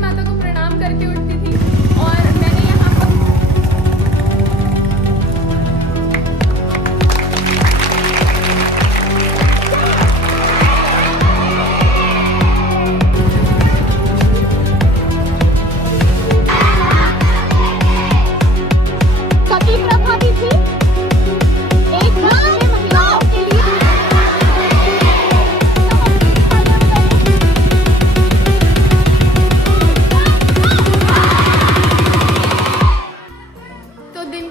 माता को प्रणाम करके उठती थी और मैंने यहाँ पर सती प्रथा भी थी। एक महिलाओं के लिए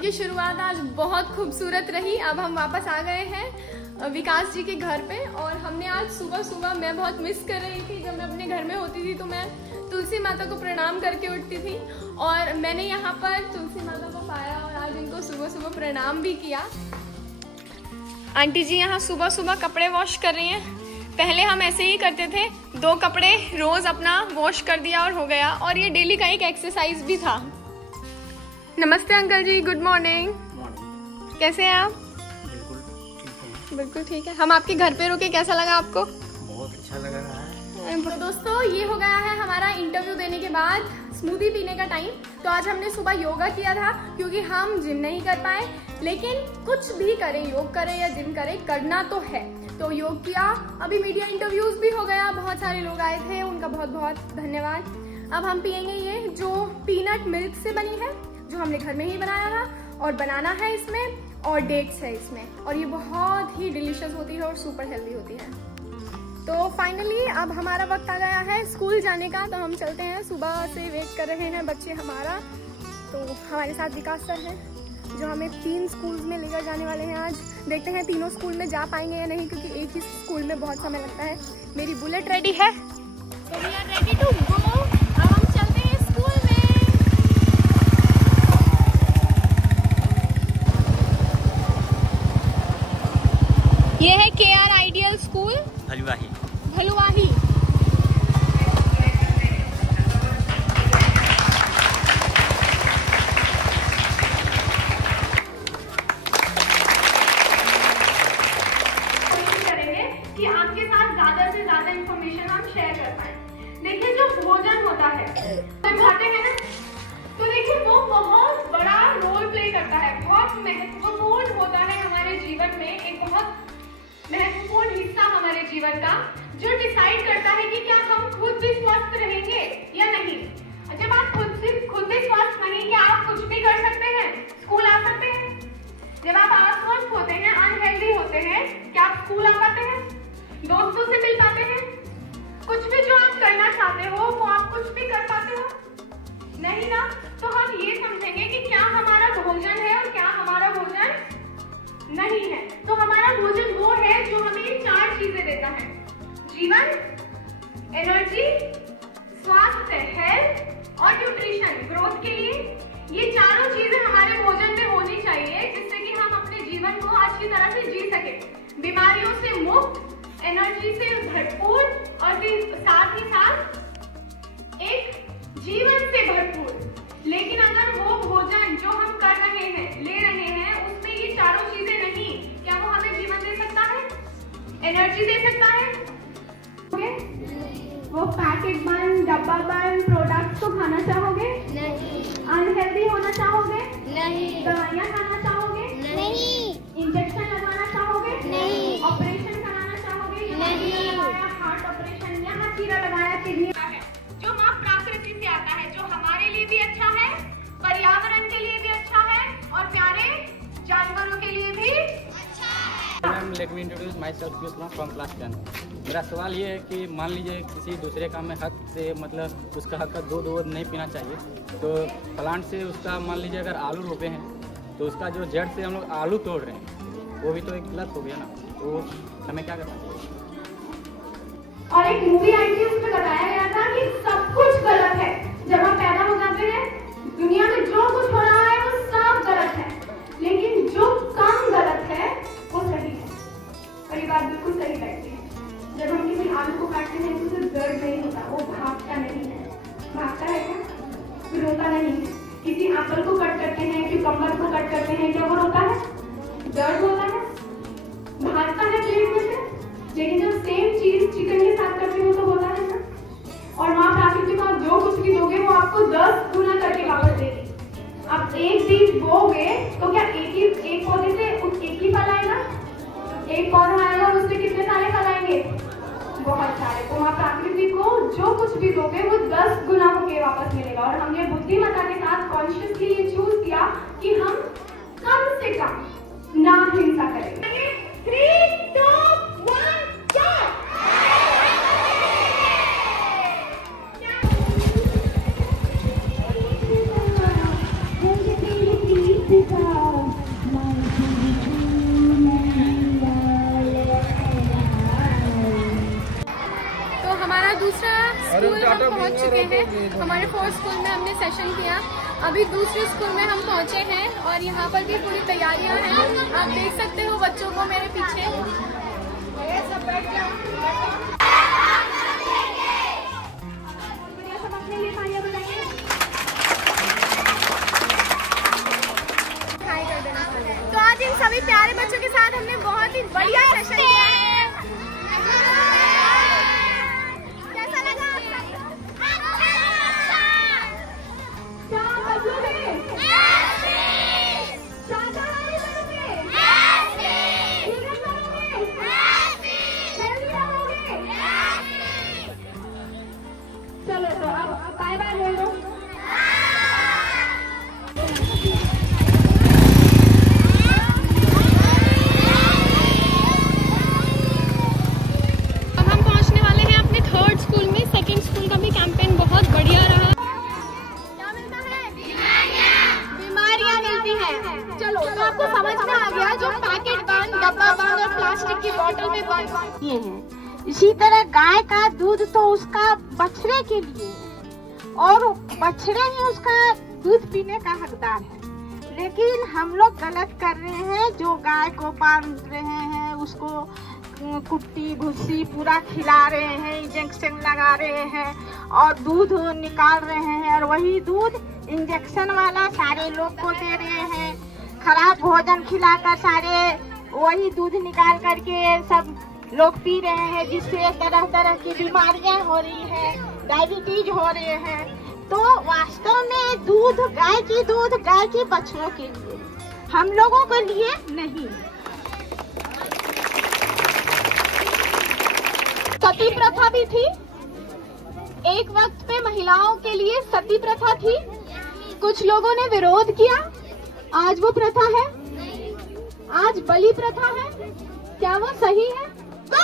की शुरुआत आज बहुत खूबसूरत रही। अब हम वापस आ गए हैं विकास जी के घर पे और हमने आज सुबह सुबह, मैं बहुत मिस कर रही थी, जब मैं अपने घर में होती थी तो मैं तुलसी माता को प्रणाम करके उठती थी और मैंने यहाँ पर तुलसी माता को पाया और आज इनको सुबह सुबह प्रणाम भी किया। आंटी जी यहाँ सुबह सुबह कपड़े वॉश कर रही हैं। पहले हम ऐसे ही करते थे, 2 कपड़े रोज अपना वॉश कर दिया और हो गया, और ये डेली का एक एक्सरसाइज भी था। नमस्ते अंकल जी, गुड मॉर्निंग। कैसे हैं आप? बिल्कुल ठीक है। हम आपके घर पे रुके, कैसा लगा आपको? बहुत अच्छा लग रहा है। तो दोस्तों ये हो गया है हमारा इंटरव्यू देने के बाद स्मूदी पीने का टाइम। तो आज हमने सुबह योगा किया था क्योंकि हम जिम नहीं कर पाए, लेकिन कुछ भी करें, योग करें या जिम करें, करना तो है। तो योग किया। अभी मीडिया इंटरव्यूज भी हो गया, बहुत सारे लोग आए थे, उनका बहुत बहुत धन्यवाद। अब हम पियेंगे ये जो पीनट मिल्क से बनी है, जो हमने घर में ही बनाया था, और बनाना है इसमें और डेट्स है इसमें, और ये बहुत ही डिलीशियस होती है और सुपर हेल्दी होती है। तो फाइनली अब हमारा वक्त आ गया है स्कूल जाने का, तो हम चलते हैं। सुबह से वेट कर रहे हैं बच्चे हमारा। तो हमारे साथ विकास सर हैं जो हमें 3 स्कूल्स में लेकर जाने वाले हैं आज। देखते हैं तीनों स्कूल में जा पाएंगे या नहीं, क्योंकि एक ही स्कूल में बहुत समय लगता है। मेरी बुलेट रेडी है, तो we are ready to go. अब हम चलते हैं स्कूल में। ये है KR ideal school Bhaluwahi. Bhaluwahi. कि आपके साथ ज्यादा से ज्यादा इंफॉर्मेशन हम शेयर कर पाए। देखिए जो भोजन होता है, जब खाते हैं ना, तो देखिए वो बहुत बड़ा रोल प्ले करता है, बहुत महत्वपूर्ण होता है हमारे जीवन में, एक बहुत महत्वपूर्ण हिस्सा हमारे जीवन का, जो डिसाइड करता है कि क्या हम खुद भी स्वस्थ रहेंगे या नहीं। जब आप खुद भी स्वस्थ नहीं, क्या आप कुछ भी कर सकते हैं, स्कूल आ सकते हैं? जब आप अस्वस्थ होते हैं, अनहेल्दी होते हैं, क्या आप स्कूल आ पाते हैं, दोस्तों से मिल पाते हैं? कुछ भी जो आप करना चाहते हो वो आप कुछ भी कर पाते हो? नहीं ना। तो हम ये समझेंगे कि क्या हमारा भोजन है और क्या हमारा भोजन नहीं है। तो हमारा भोजन वो है जो हमें 4 चीजें देता है: जीवन, एनर्जी, स्वास्थ्य, हेल्थ और न्यूट्रिशन, ग्रोथ के लिए। ये चारों चीजें हमारे भोजन में होनी चाहिए, जिससे कि हम अपने जीवन को अच्छी तरह से जी सके, बीमारियों से मुक्त, एनर्जी से भरपूर और साथ ही साथ एक जीवन से भरपूर। लेकिन अगर वो भोजन जो हम कर रहे हैं, ले रहे हैं, उसमें ये चारों चीजें नहीं, क्या वो हमें जीवन दे सकता है, एनर्जी दे सकता है? वो पैकेट बंद, डब्बा बंद प्रोडक्ट्स को खाना चाहोगे? नहीं। अनहेल्दी होना चाहोगे? नहीं। दवाइयाँ खाना चाहोगे? नहीं। इंजेक्शन लगवाना चाहोगे? नहीं। ऑपरेशन कराना चाहोगे? नहीं। हार्ट ऑपरेशन, यहाँ चीरा लगाया, किडनी है, जो माँ प्रकृति से आता है, जो हमारे लिए भी अच्छा है, पर्यावरण के लिए भी अच्छा है और प्यारे जानवरों के लिए भी अच्छा है। Ma'am, let me introduce my self from class 10। मेरा सवाल ये है कि मान लीजिए किसी दूसरे काम में हक से, मतलब उसका हक का दूध नहीं पीना चाहिए, तो प्लांट से उसका मान लीजिए अगर आलू रोपे हैं तो उसका जो जड़ से हम लोग आलू तोड़ रहे हैं, वो भी तो एक गलत हो गया ना। तो हमें क्या करना चाहिए? और एक मूवी आई थी, उसमें बताया गया था कि सब कुछ गलत है। जब हम पैदा हो जाते हैं, दुनिया में जो कुछ हो रहा है वो सब गलत है, लेकिन जो कम गलत है वो सही है। और ये बात बिल्कुल सही बैठती है। जब हम किसी आलू को काटते हैं तो उसे दर्द नहीं होता, वो भागता नहीं है। भागता है क्या? रोता नहीं है। किसी एप्पल को कट करते हैं, क्यूकम्बर को कट करते हैं, क्या वो रोता है? दर्द होता है, भागता है प्लेट में से। लेकिन जब सेम चीज चिकन के साथ करते हो तो होता है ना। और माँ प्रकृति को आप जो कुछ भी दोगे आपको 10 गुना करके वापस देगी। आप एक बीज बोओगे तो क्या एक पौधे से एक ही फल आएगा? एक पौधा आएगा और उससे कितने सारे फल आएंगे? बहुत सारे। तो आप प्रकृति को जो कुछ भी दोगे वो 10 गुना होके वापस मिलेगा। और हमने बुद्धिमत्ता के साथ कॉन्शियसली ये चूज किया कि हम कम से कम ना हिंसा करेंगे। 3, 2, 1 स्टार्ट। हमारा दूसरा स्कूल हम पहुंच चुके हैं। हमारे 4th स्कूल में हमने सेशन किया। अभी दूसरे स्कूल में हम पहुंचे हैं और यहाँ पर भी पूरी तैयारियां हैं। आप देख सकते हो बच्चों को मेरे पीछे। तो आज इन सभी प्यारे बच्चों के साथ हमने बहुत ही बढ़िया सेशन किया है। चलो तो अब बाय बाय बोल दो। अब हम पहुंचने वाले हैं अपने 3rd स्कूल में। 2nd स्कूल का भी कैंपेन बहुत बढ़िया रहा। क्या मिलता है? बीमारियां मिलती हैं। चलो तो आपको समझ में आ गया जो पैकेट बंद, डब्बा बंद और प्लास्टिक की बोतल में बंद ये है। इसी तरह गाय का दूध तो उसका बछड़े के लिए, और बछड़े ही उसका दूध पीने का हकदार है। लेकिन हम लोग गलत कर रहे हैं। जो गाय को बांध रहे हैं, उसको कुट्टी भूसी पूरा खिला रहे हैं, इंजेक्शन लगा रहे हैं और दूध निकाल रहे हैं, और वही दूध इंजेक्शन वाला सारे लोग को दे रहे हैं। खराब भोजन खिलाकर सारे वही दूध निकाल करके सब लोग पी रहे हैं, जिससे तरह तरह की बीमारियां हो रही है, डायबिटीज हो रहे हैं। तो वास्तव में दूध, गाय की बछड़ों के लिए, हम लोगों के लिए नहीं। सती प्रथा भी थी। एक वक्त पे महिलाओं के लिए सती प्रथा थी। कुछ लोगों ने विरोध किया। आज वो प्रथा है। आज बलि प्रथा है। क्या वो सही है? तो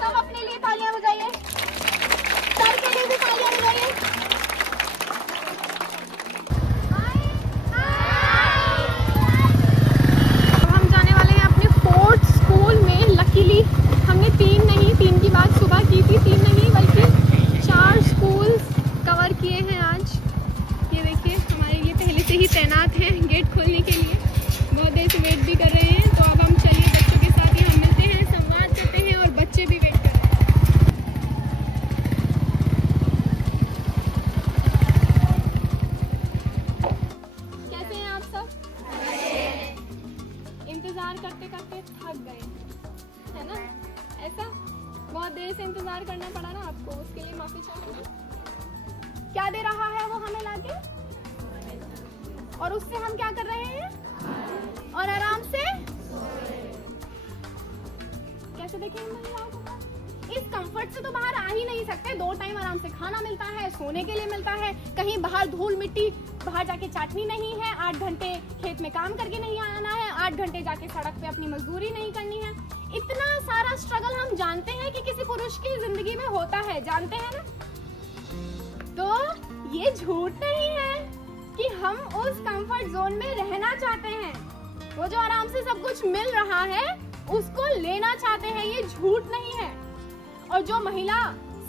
सब अपने लिए तालियां बजाइए। सर के लिए भी तालियां बजाइए। अब हम जाने वाले हैं अपने 4th स्कूल में। लकीली हमने 3 की बात सुबह की थी, 3 नहीं बल्कि 4 स्कूल कवर किए हैं आज। ये देखिए हमारे लिए पहले से ही तैनात हैं गेट खोलने के लिए। बहुत देर से वेट भी कर रहे हैं। तो अब हम चलिए बच्चों के साथ यहाँ मिलते हैं, संवाद करते हैं और बच्चे भी वेट कर रहे हैं। कैसे हैं आप सब? इंतजार करते करते थक गए है ना? ऐसा बहुत देर से इंतजार करना पड़ा ना आपको, उसके लिए माफी चाहूंगी। क्या दे रहा है वो हमें लाके, और उससे हम क्या कर रहे हैं? और आराम से कैसे देखेंगे महिलाओं को? इस कंफर्ट से तो बाहर आ ही नहीं सकते। 2 टाइम आराम से खाना मिलता है, सोने के लिए मिलता है, कहीं बाहर धूल मिट्टी बाहर जाके चाटनी नहीं है, 8 घंटे खेत में काम करके नहीं आना है, 8 घंटे जाके सड़क पे अपनी मजदूरी नहीं करनी है। इतना सारा स्ट्रगल हम जानते हैं कि किसी पुरुष की जिंदगी में होता है, जानते हैं ना? तो ये झूठ नहीं है कि हम उस कंफर्ट जोन में रहना चाहते हैं। वो जो आराम से सब कुछ मिल रहा है उसको लेना चाहते हैं, ये झूठ नहीं है। और जो महिला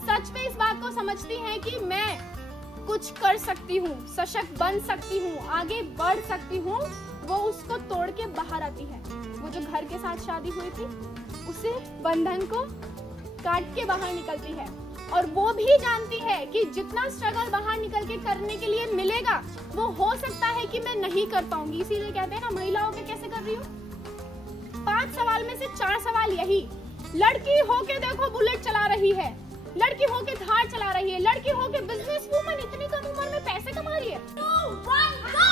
सच में इस बात को समझती है कि मैं कुछ कर सकती हूँ, सशक्त बन सकती हूँ, आगे बढ़ सकती हूँ, वो उसको तोड़ के बाहर आती है। वो जो घर के साथ शादी हुई थी उसे बंधन को काट के बाहर निकलती है, और वो भी जानती है कि जितना स्ट्रगल बाहर निकल के करने के लिए मिलेगा वो हो सकता है कि मैं नहीं कर पाऊंगी। इसीलिए कहते हैं ना, महिलाओं के कैसे कर रही हूँ। 5 सवाल में से 4 सवाल यही, लड़की होके देखो बुलेट चला रही है, लड़की होके धार चला रही है, लड़की होके बिजनेस वूमन इतनी कम उम्र में पैसे कमा रही है। 2, 1, go!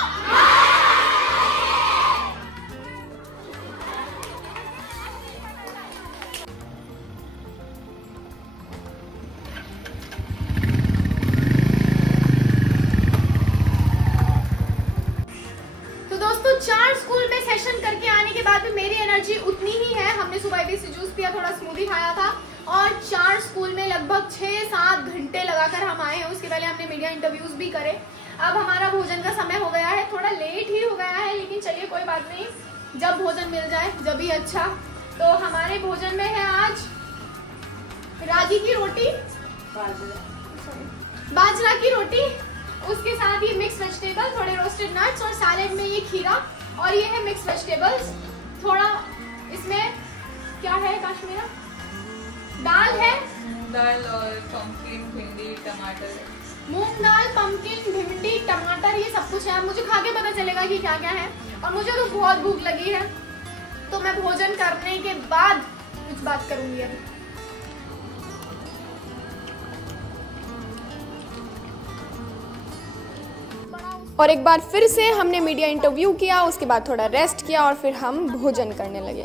चार स्कूल में सेशन करके आने के बाद भी मेरी एनर्जी उतनी ही है। हमने सुबह भी जूस पिया, थोड़ा स्मूदी खाया था और 4 स्कूल में लगभग 6-7 घंटे लगाकर हम आए हैं। उसके पहले हमने मीडिया इंटरव्यूज भी करे। अब हमारा भोजन का समय हो गया है, थोड़ा लेट ही हो गया है, लेकिन चलिए कोई बात नहीं, जब भोजन मिल जाए जब भी अच्छा। तो हमारे भोजन में है आज रागी की रोटी, बाजरा की रोटी, उसके साथ ये मिक्स वेजिटेबल, थोड़े रोस्टेड नट्स और सैलेड में ये खीरा और ये है मिक्स वेजिटेबल्स। थोड़ा इसमें क्या है काश्मीरा? दाल है, दाल और पंपकिन, भिंडी, टमाटर, मूंग दाल, पंपकिन, भिंडी, टमाटर, ये सब कुछ है। मुझे खा के पता चलेगा कि क्या क्या है। और मुझे तो बहुत भूख लगी है, तो मैं भोजन करने के बाद कुछ बात करूंगी अभी। और एक बार फिर से हमने मीडिया इंटरव्यू किया, उसके बाद थोड़ा रेस्ट किया और फिर हम भोजन करने लगे।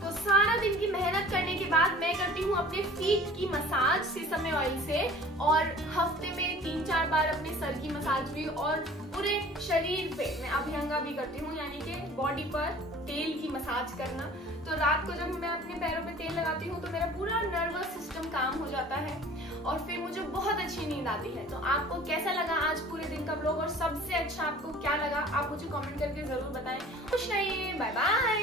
तो सारा दिन की मेहनत करने के बाद मैं करती हूँ अपने फीट की मसाज सीसम ऑयल से, और हफ्ते में 3-4 बार अपने सर की मसाज भी, और पूरे शरीर पे मैं अभ्यंगा भी करती हूँ, यानी कि बॉडी पर तेल की मसाज करना। तो रात को जब मैं अपने पैरों पे तेल लगाती हूँ तो मेरा पूरा नर्वस सिस्टम काम हो जाता है और फिर मुझे बहुत अच्छी नींद आती है। तो आपको कैसा लगा आज पूरे दिन का व्लॉग और सबसे अच्छा आपको क्या लगा, आप मुझे कमेंट करके जरूर बताएं। खुश रहिए, बाय बाय।